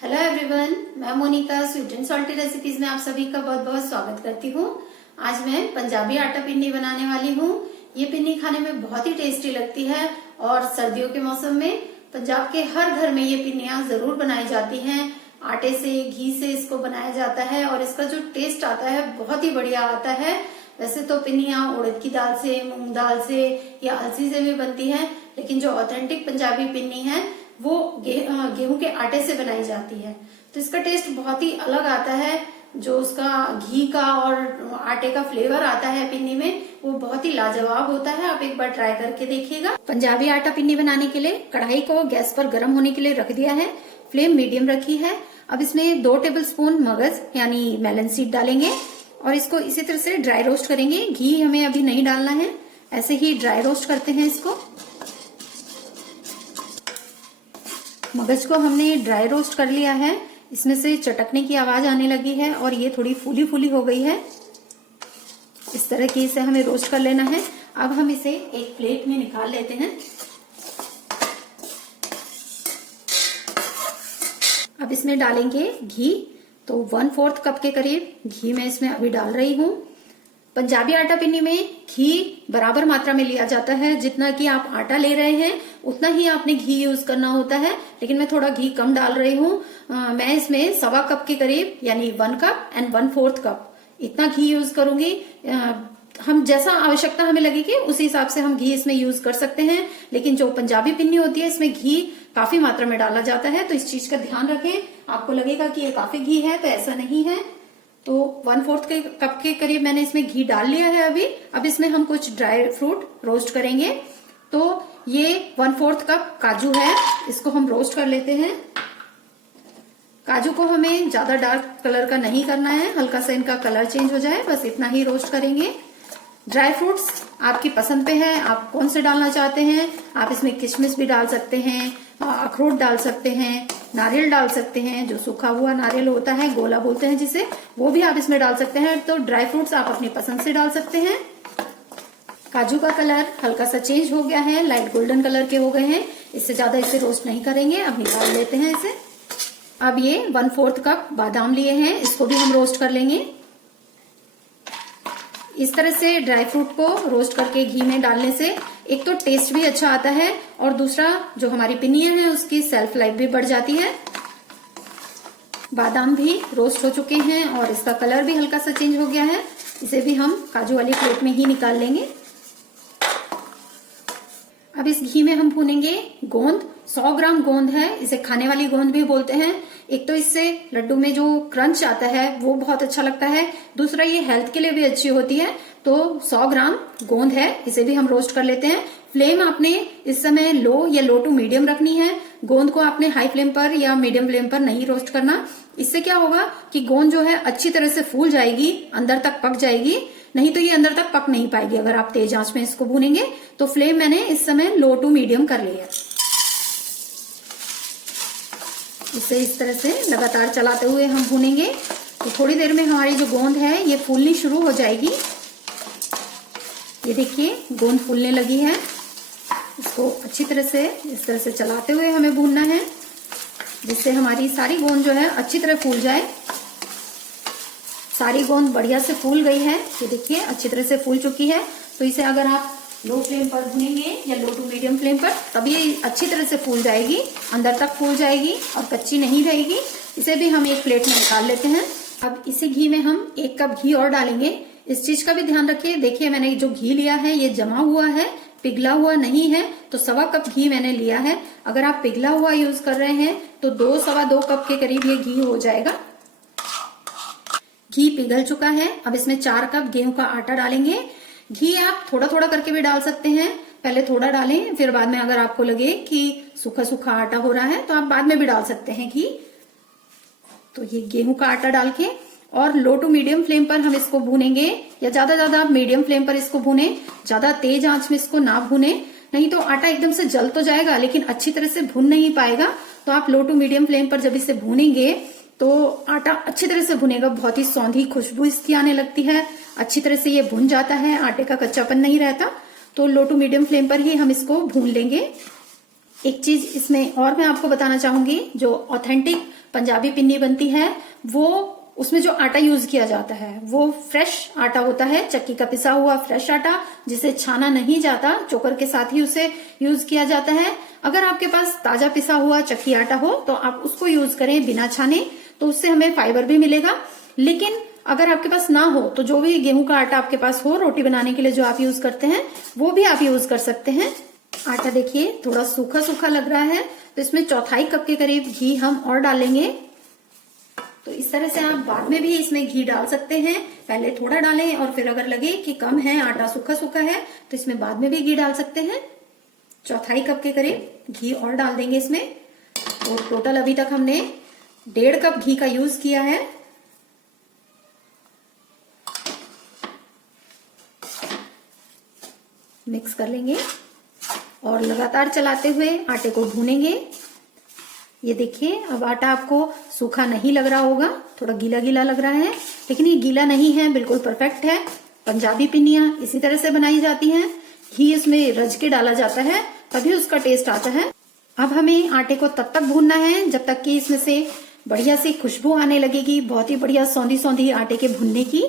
Hello everyone, मैं Monika sweet and salty recipes में आप सभी का बहुत बहुत स्वागत करती हूँ। आज मैं पंजाबी आटा पिन्नी बनाने वाली हूँ। ये पिन्नी खाने में बहुत ही टेस्टी लगती है और सर्दियों के मौसम में पंजाब के हर घर में ये पिन्नियाँ जरूर बनाई जाती हैं। आटे से, घी से इसको बनाया जाता है और इसका जो टेस्ट आता है बहुत ही बढ़िया आता है। वैसे तो पिन्नियाँ उड़द की दाल से, मूंग दाल से या अलसी से भी बनती है, लेकिन जो ऑथेंटिक पंजाबी पिन्नी है वो गेहूं के आटे से बनाई जाती है, तो इसका टेस्ट बहुत ही अलग आता है। जो उसका घी का और आटे का फ्लेवर आता है पिन्नी में, वो बहुत ही लाजवाब होता है। आप एक बार ट्राई करके देखिएगा। पंजाबी आटा पिन्नी बनाने के लिए कढ़ाई को गैस पर गर्म होने के लिए रख दिया है, फ्लेम मीडियम रखी है। अब इसमें 2 टेबलस्पून मगज यानी मेलन सीड डालेंगे और इसको इसी तरह से ड्राई रोस्ट करेंगे। घी हमें अभी नहीं डालना है, ऐसे ही ड्राई रोस्ट करते हैं इसको। मगज को हमने ड्राई रोस्ट कर लिया है, इसमें से चटकने की आवाज आने लगी है और ये थोड़ी फूली फूली हो गई है। इस तरह की इसे हमें रोस्ट कर लेना है। अब हम इसे एक प्लेट में निकाल लेते हैं। अब इसमें डालेंगे घी, तो 1/4 कप के करीब घी मैं इसमें अभी डाल रही हूँ। पंजाबी आटा पिन्नी में घी बराबर मात्रा में लिया जाता है, जितना कि आप आटा ले रहे हैं उतना ही आपने घी यूज करना होता है, लेकिन मैं थोड़ा घी कम डाल रही हूँ। मैं इसमें 1/4 कप के करीब यानी 1 कप एंड 1/4 कप इतना घी यूज करूंगी। हम जैसा आवश्यकता हमें लगेगी उसी हिसाब से हम घी इसमें यूज कर सकते हैं, लेकिन जो पंजाबी पिन्नी होती है इसमें घी काफी मात्रा में डाला जाता है, तो इस चीज का ध्यान रखें। आपको लगेगा कि ये काफी घी है, तो ऐसा नहीं है। तो 1/4 कप के करीब मैंने इसमें घी डाल लिया है अभी। अब इसमें हम कुछ ड्राई फ्रूट रोस्ट करेंगे। तो ये 1/4 कप काजू है, इसको हम रोस्ट कर लेते हैं। काजू को हमें ज्यादा डार्क कलर का नहीं करना है, हल्का सा इनका कलर चेंज हो जाए, बस इतना ही रोस्ट करेंगे। ड्राई फ्रूट्स आपकी पसंद पे है, आप कौन से डालना चाहते हैं। आप इसमें किशमिश भी डाल सकते हैं, अखरोट डाल सकते हैं, नारियल डाल सकते हैं, जो सूखा हुआ नारियल होता है, गोला बोलते हैं जिसे, वो भी आप इसमें डाल सकते हैं। तो ड्राई फ्रूट्स आप अपनी पसंद से डाल सकते हैं। काजू का कलर हल्का सा चेंज हो गया है, लाइट गोल्डन कलर के हो गए हैं। इससे ज्यादा इसे रोस्ट नहीं करेंगे, अब निकाल लेते हैं इसे। अब ये 1/4 कप बादाम लिए हैं, इसको भी हम रोस्ट कर लेंगे। इस तरह से ड्राई फ्रूट को रोस्ट करके घी में डालने से एक तो टेस्ट भी अच्छा आता है और दूसरा जो हमारी पिन्नियां हैं उसकी सेल्फ लाइफ भी बढ़ जाती है। बादाम भी रोस्ट हो चुके हैं और इसका कलर भी हल्का सा चेंज हो गया है। इसे भी हम काजू वाली प्लेट में ही निकाल लेंगे। अब इस घी में हम भूनेंगे गोंद। 100 ग्राम गोंद है, इसे खाने वाली गोंद भी बोलते हैं। एक तो इससे लड्डू में जो क्रंच आता है वो बहुत अच्छा लगता है, दूसरा ये हेल्थ के लिए भी अच्छी होती है। तो 100 ग्राम गोंद है, इसे भी हम रोस्ट कर लेते हैं। फ्लेम आपने इस समय लो या लो टू मीडियम रखनी है। गोंद को आपने हाई फ्लेम पर या मीडियम फ्लेम पर नहीं रोस्ट करना। इससे क्या होगा कि गोंद जो है अच्छी तरह से फूल जाएगी, अंदर तक पक जाएगी, नहीं तो ये अंदर तक पक नहीं पाएगी अगर आप तेज आंच में इसको भूनेंगे। तो फ्लेम मैंने इस समय लो टू मीडियम कर लिया। इसे इस तरह से लगातार चलाते हुए हम भूनेंगे, तो थोड़ी देर में हमारी जो गोंद है ये फूलनी शुरू हो जाएगी। ये देखिए गोंद फूलने लगी है। इसको अच्छी तरह से इस तरह से चलाते हुए हमें भूनना है, जिससे हमारी सारी गोंद जो है अच्छी तरह फूल जाए। सारी गोंद बढ़िया से फूल गई है, ये देखिए अच्छी तरह से फूल चुकी है। तो इसे अगर आप लो फ्लेम पर भूनेंगे या लो टू मीडियम फ्लेम पर, तब ये अच्छी तरह से फूल जाएगी, अंदर तक फूल जाएगी और कच्ची नहीं रहेगी। इसे भी हम एक प्लेट में निकाल लेते हैं। अब इसी घी में हम 1 कप घी और डालेंगे। इस चीज का भी ध्यान रखिए। देखिए मैंने जो घी लिया है ये जमा हुआ है, पिघला हुआ नहीं है। तो 1/4 कप घी मैंने लिया है। अगर आप पिघला हुआ यूज कर रहे हैं तो 2-2.25 कप के करीब ये घी हो जाएगा। घी पिघल चुका है। अब इसमें 4 कप गेहूं का आटा डालेंगे। घी आप थोड़ा थोड़ा करके भी डाल सकते हैं, पहले थोड़ा डालें, फिर बाद में अगर आपको लगे कि सूखा सूखा आटा हो रहा है तो आप बाद में भी डाल सकते हैं घी। तो ये गेहूं का आटा डाल के और लो टू मीडियम फ्लेम पर हम इसको भूनेंगे, या ज्यादा आप मीडियम फ्लेम पर इसको भूने, ज्यादा तेज आंच में इसको ना भूने, नहीं तो आटा एकदम से जल तो जाएगा लेकिन अच्छी तरह से भून नहीं पाएगा। तो आप लो टू मीडियम फ्लेम पर जब इसे भूनेंगे तो आटा अच्छी तरह से भुनेगा, बहुत ही सौंधी खुशबू इसकी आने लगती है, अच्छी तरह से ये भुन जाता है, आटे का कच्चापन नहीं रहता। तो लो टू मीडियम फ्लेम पर ही हम इसको भून लेंगे। एक चीज इसमें और मैं आपको बताना चाहूंगी, जो ऑथेंटिक पंजाबी पिन्नी बनती है वो उसमें जो आटा यूज किया जाता है वो फ्रेश आटा होता है, चक्की का पिसा हुआ फ्रेश आटा, जिसे छाना नहीं जाता, चोकर के साथ ही उसे यूज किया जाता है। अगर आपके पास ताजा पिसा हुआ चक्की आटा हो तो आप उसको यूज करें बिना छाने, तो उससे हमें फाइबर भी मिलेगा। लेकिन अगर आपके पास ना हो तो जो भी गेहूं का आटा आपके पास हो रोटी बनाने के लिए जो आप यूज करते हैं वो भी आप यूज कर सकते हैं। आटा देखिए थोड़ा सूखा सूखा लग रहा है, तो इसमें 1/4 कप के करीब घी हम और डालेंगे। तो इस तरह से आप बाद में भी इसमें घी डाल सकते हैं, पहले थोड़ा डालें और फिर अगर लगे कि कम है, आटा सूखा सूखा है, तो इसमें बाद में भी घी डाल सकते हैं। 1/4 कप के करीब घी और डाल देंगे इसमें। और टोटल अभी तक हमने 1.5 कप घी का यूज किया है। मिक्स कर लेंगे और लगातार चलाते हुए आटे को भूनेंगे। ये देखिए अब आटा आपको सूखा नहीं लग रहा होगा, थोड़ा गीला गीला लग रहा है, लेकिन ये गीला नहीं है, बिल्कुल परफेक्ट है। पंजाबी पिन्नियां इसी तरह से बनाई जाती हैं, घी इसमें रज के डाला जाता है तभी उसका टेस्ट आता है। अब हमें आटे को तब तक भूनना है जब तक कि इसमें से बढ़िया सी खुशबू आने लगेगी, बहुत ही बढ़िया सौंधी सौंधी आटे के भुनने की।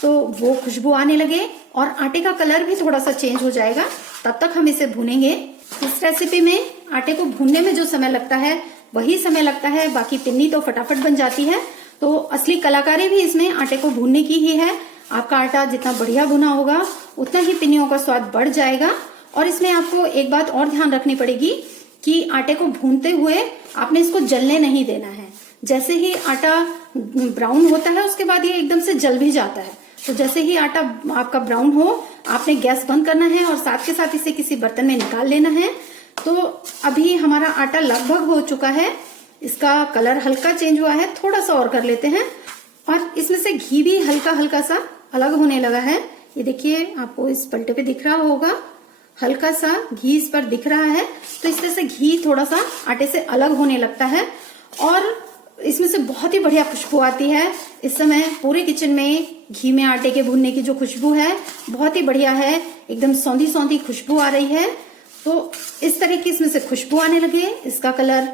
तो वो खुशबू आने लगे और आटे का कलर भी थोड़ा सा चेंज हो जाएगा, तब तक हम इसे भूनेंगे। इस रेसिपी में आटे को भूनने में जो समय लगता है वही समय लगता है, बाकी पिन्नी तो फटाफट बन जाती है। तो असली कलाकारी भी इसमें आटे को भूनने की ही है। आपका आटा जितना बढ़िया भुना होगा उतना ही पिन्नियों का स्वाद बढ़ जाएगा। और इसमें आपको एक बात और ध्यान रखनी पड़ेगी कि आटे को भूनते हुए आपने इसको जलने नहीं देना है। जैसे ही आटा ब्राउन होता है उसके बाद ये एकदम से जल भी जाता है। तो जैसे ही आटा आपका ब्राउन हो आपने गैस बंद करना है और साथ के साथ इसे किसी बर्तन में निकाल लेना है। तो अभी हमारा आटा लगभग हो चुका है, इसका कलर हल्का चेंज हुआ है, थोड़ा सा और कर लेते हैं। और इसमें से घी भी हल्का हल्का सा अलग होने लगा है। ये देखिए आपको इस पलटे पे दिख रहा होगा, हल्का सा घी इस पर दिख रहा है। तो इस तरह से घी थोड़ा सा आटे से अलग होने लगता है और इसमें से बहुत ही बढ़िया खुशबू आती है। इस समय पूरे किचन में घी में आटे के भूनने की जो खुशबू है बहुत ही बढ़िया है, एकदम सौंधी सौंधी खुशबू आ रही है। तो इस तरह की इसमें से खुशबू आने लगे, इसका कलर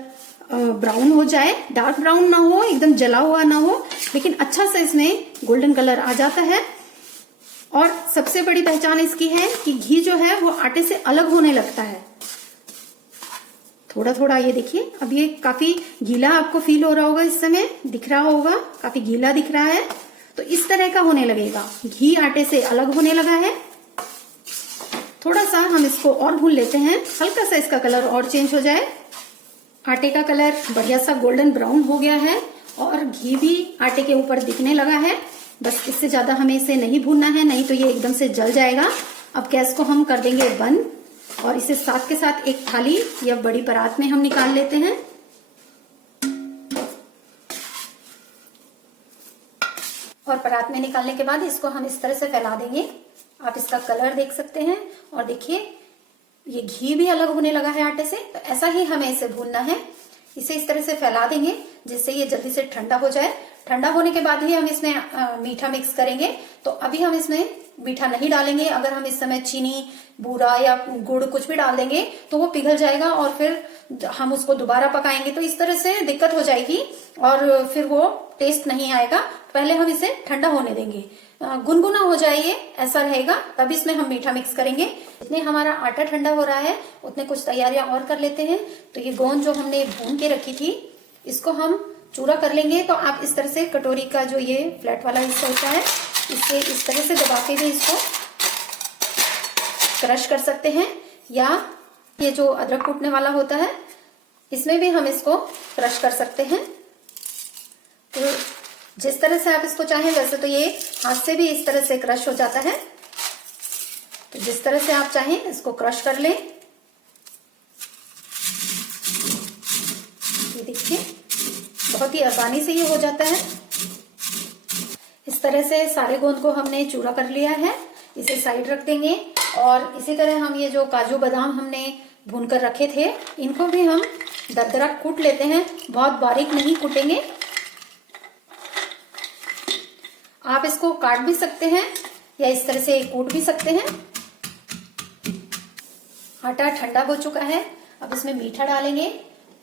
ब्राउन हो जाए, डार्क ब्राउन ना हो, एकदम जला हुआ ना हो, लेकिन अच्छा से इसमें गोल्डन कलर आ जाता है। और सबसे बड़ी पहचान इसकी है कि घी जो है वो आटे से अलग होने लगता है थोड़ा थोड़ा। ये देखिए अब ये काफी गीला आपको फील हो रहा होगा, इस समय दिख रहा होगा काफी गीला दिख रहा है। तो इस तरह का होने लगेगा, घी आटे से अलग होने लगा है। थोड़ा सा हम इसको और भून लेते हैं, हल्का सा इसका कलर और चेंज हो जाए। आटे का कलर बढ़िया सा गोल्डन ब्राउन हो गया है और घी भी आटे के ऊपर दिखने लगा है। बस इससे ज्यादा हमें इसे नहीं भूनना है, नहीं तो ये एकदम से जल जाएगा। अब गैस को हम कर देंगे बंद और इसे साथ के साथ एक थाली या बड़ी परात में हम निकाल लेते हैं। और परात में निकालने के बाद इसको हम इस तरह से फैला देंगे। आप इसका कलर देख सकते हैं और देखिए ये घी भी अलग होने लगा है आटे से। तो ऐसा ही हमें इसे भूनना है। इसे इस तरह से फैला देंगे जिससे ये जल्दी से ठंडा हो जाए। ठंडा होने के बाद ही हम इसमें मीठा मिक्स करेंगे। तो अभी हम इसमें मीठा नहीं डालेंगे। अगर हम इस समय चीनी, बूरा या गुड़ कुछ भी डाल देंगे तो वो पिघल जाएगा और फिर हम उसको दोबारा पकाएंगे तो इस तरह से दिक्कत हो जाएगी और फिर वो टेस्ट नहीं आएगा। पहले हम इसे ठंडा होने देंगे, गुनगुना हो जाए ये, ऐसा रहेगा, तब इसमें हम मीठा मिक्स करेंगे। जितने हमारा आटा ठंडा हो रहा है उतने कुछ तैयारियां और कर लेते हैं। तो ये गोंद जो हमने भून के रखी थी इसको हम चूरा कर लेंगे। तो आप इस तरह से कटोरी का जो ये फ्लैट वाला हिस्सा होता है इससे इस तरह से दबा के भी इसको क्रश कर सकते हैं, या ये जो अदरक कूटने वाला होता है इसमें भी हम इसको क्रश कर सकते हैं। तो जिस तरह से आप इसको चाहें, वैसे तो ये हाथ से भी इस तरह से क्रश हो जाता है। तो जिस तरह से आप चाहें इसको क्रश कर लें। ये देखिए बहुत ही आसानी से ये हो जाता है। इस तरह से सारे गोंद को हमने चूरा कर लिया है, इसे साइड रख देंगे। और इसी तरह हम ये जो काजू बादाम हमने भून कर रखे थे इनको भी हम दरदरा कूट लेते हैं, बहुत बारीक नहीं कूटेंगे। आप इसको काट भी सकते हैं या इस तरह से कूट भी सकते हैं। आटा ठंडा हो चुका है, अब इसमें मीठा डालेंगे।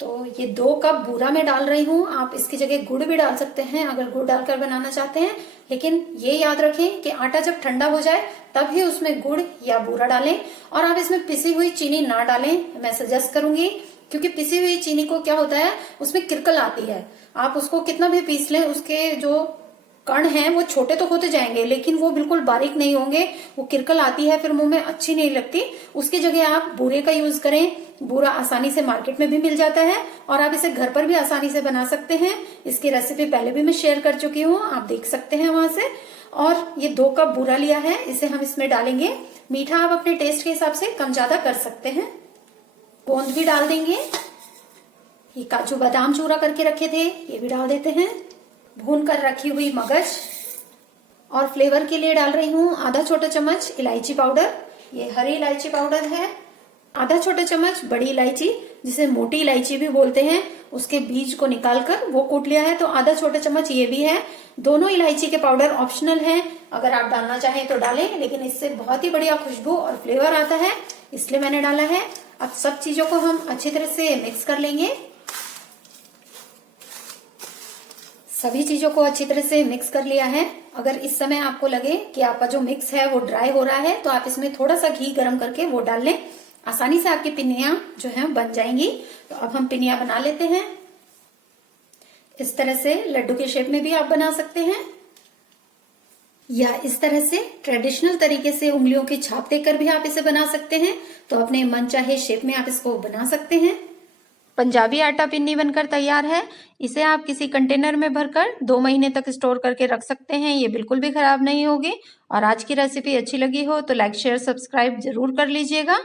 तो ये 2 कप बूरा मैं डाल रही हूँ। आप इसकी जगह गुड़ भी डाल सकते हैं अगर गुड़ डालकर बनाना चाहते हैं, लेकिन ये याद रखें कि आटा जब ठंडा हो जाए तब ही उसमें गुड़ या बूरा डालें। और आप इसमें पिसी हुई चीनी ना डालें, मैं सजेस्ट करूंगी, क्योंकि पिसी हुई चीनी को क्या होता है, उसमें किरकल आती है। आप उसको कितना भी पीस लें, उसके जो कण हैं वो छोटे तो होते जाएंगे लेकिन वो बिल्कुल बारीक नहीं होंगे, वो किरकल आती है, फिर मुंह में अच्छी नहीं लगती। उसकी जगह आप बूरे का यूज करें। बूरा आसानी से मार्केट में भी मिल जाता है और आप इसे घर पर भी आसानी से बना सकते हैं। इसकी रेसिपी पहले भी मैं शेयर कर चुकी हूँ, आप देख सकते हैं वहां से। और ये 2 कप बूरा लिया है, इसे हम इसमें डालेंगे। मीठा आप अपने टेस्ट के हिसाब से कम ज्यादा कर सकते हैं। गोंद भी डाल देंगे। ये काजू बादाम चूरा करके रखे थे, ये भी डाल देते हैं। भून कर रखी हुई मगज, और फ्लेवर के लिए डाल रही हूँ आधा छोटा चम्मच इलायची पाउडर। ये हरी इलायची पाउडर है। आधा छोटा चम्मच बड़ी इलायची, जिसे मोटी इलायची भी बोलते हैं, उसके बीज को निकालकर वो कूट लिया है, तो आधा छोटा चम्मच ये भी है। दोनों इलायची के पाउडर ऑप्शनल हैं, अगर आप डालना चाहें तो डालें, लेकिन इससे बहुत ही बढ़िया खुशबू और फ्लेवर आता है, इसलिए मैंने डाला है। अब सब चीजों को हम अच्छी तरह से मिक्स कर लेंगे। सभी चीजों को अच्छी तरह से मिक्स कर लिया है। अगर इस समय आपको लगे कि आपका जो मिक्स है वो ड्राई हो रहा है, तो आप इसमें थोड़ा सा घी गर्म करके वो डाल लें। आसानी से आपकी पिन्नियां जो हैं बन जाएंगी। तो अब हम पिन्नियां बना लेते हैं। इस तरह से लड्डू के शेप में भी आप बना सकते हैं, या इस तरह से ट्रेडिशनल तरीके से उंगलियों की छाप देकर भी आप इसे बना सकते हैं। तो अपने मनचाहे शेप में आप इसको बना सकते हैं। पंजाबी आटा पिन्नी बनकर तैयार है। इसे आप किसी कंटेनर में भरकर 2 महीने तक स्टोर करके रख सकते हैं, ये बिल्कुल भी खराब नहीं होगी। और आज की रेसिपी अच्छी लगी हो तो लाइक शेयर सब्सक्राइब जरूर कर लीजिएगा।